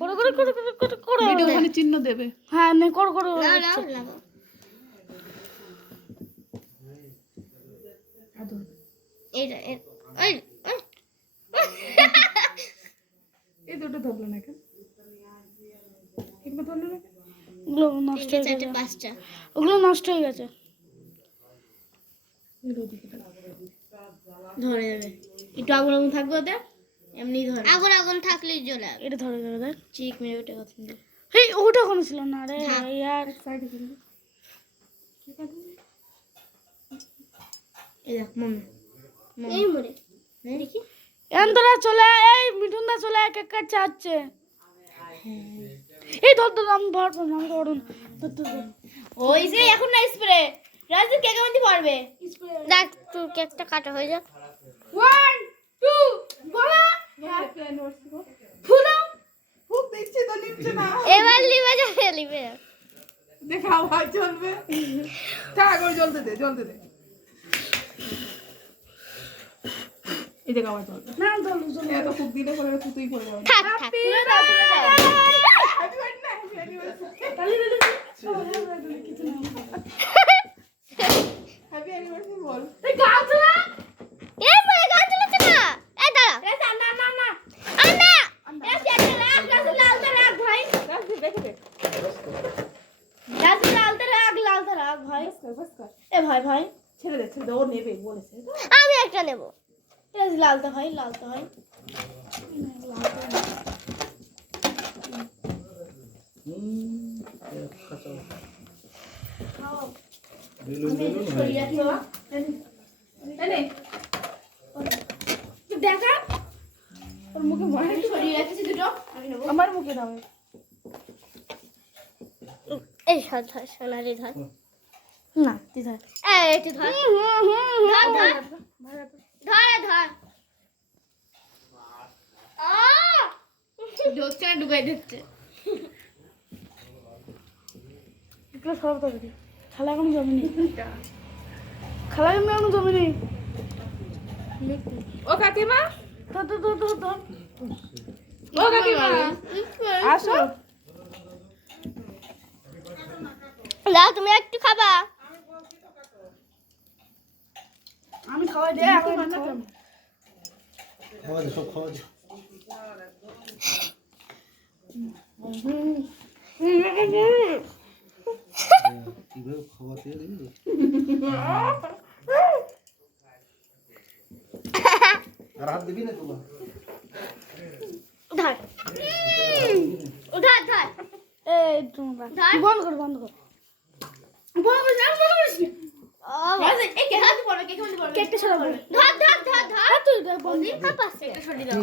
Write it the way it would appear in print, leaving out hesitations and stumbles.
করো করো করো করো করো করো ভিডিও ওখানে চিহ্ন দেবে। হ্যাঁ নে করো করো এই দুটো ধরলো না কেন? এগুলো ধরলো না কেন? ওগুলো নষ্ট হয়ে গেছে ওগুলো নষ্ট হয়ে গেছে ধরে যাবে একটু আগুন আগুন থাকবে ওতে এমনি ধরে আগুন আগুন থাকলেই জ্বলে যাবে এটা ধরে যাবে দেখ চিক মেরে ওটা কথা বলে এই ওটা কোনো ছিল না রে ইয়ার সাইডে ফেলবে। এই দেখ মনে এই মরে দেখি এন্দরা চলে আয়, এই মিঠুনদা চলে আয়, কেক কাটছে আসছে এই ধর ধর আমি ভর করব আমি ধরুন ধর ধর ধর। ওই যে এখন না স্প্রে রাজু কেক মধ্যে পড়বে দেখ তোর কেকটা কাটা হয়ে যাক 1 2 বলা হ্যাপি অ্যানিভার্সারি। ফুলো খুব দেখছি তো নিচ্ছে না। এবার লিবে যাবে লিবে দেখা আওয়াজ চলবে। থাক ওই জ্বলতে দে, জ্বলতে দে। এই দেখা আওয়াজ চলবে। না ধর ধর এত খুব দিলে পরে তুই করে যাবে। থাক থাক তুলে দাও হ্যাপি বার্থডে, হ্যাপি অ্যানিভার্সারি। তালি দিলে কিছু না হ্যাপি অ্যানিভার্সারি বল। এই গাছ চলা এই মরে গান চলেছে না এই দাঁড়া এই না না না আন্না এই সেটা রাখ গাছে লালতে রাখ ভাই রাখ দে, দেখে দে। গাছে লালতে রাখ ভাই বাস কর। এ ভাই ভাই ছেড়ে দে, ছেড়ে দে, ও নেবে বলেছে। আমি একটা নেব এটা লালতে ভাই দেখা ওর মুখে ভয়। সরিয়ে রাখছি দুটো আমি নেব আমার মুখে দাও। এই ধর ধর সোনালি ধর না তুই ধর এই তুই ধর ধর ঢুকছে না ডুবাই ঢুকছে একটু সরব তো দিদি খালা এখনো জমেনি খালা এখনো জমেনি ও কাকিমা, ধর ধর ধর ধর ধর ও কাকিমা, আসো। দাও তুমি একটু খাবা আমি খাওয়াই দে এখন খাওয়া দে, সব খাওয়া দে। কিভাবে খাওয়াতে দিবি? আর হাত দিবি না তোমরা? ধর ধর এই তোমরা ধর। বন্ধ কর বন্ধ কর বন্ধ কর না বন্ধ করিস এই কে হাত পড়বে কে কেমন পড়বে কেকটা সরাবো ধর তুই বন্ধ বন্ধি পাপা একটা সরিয়ে দাও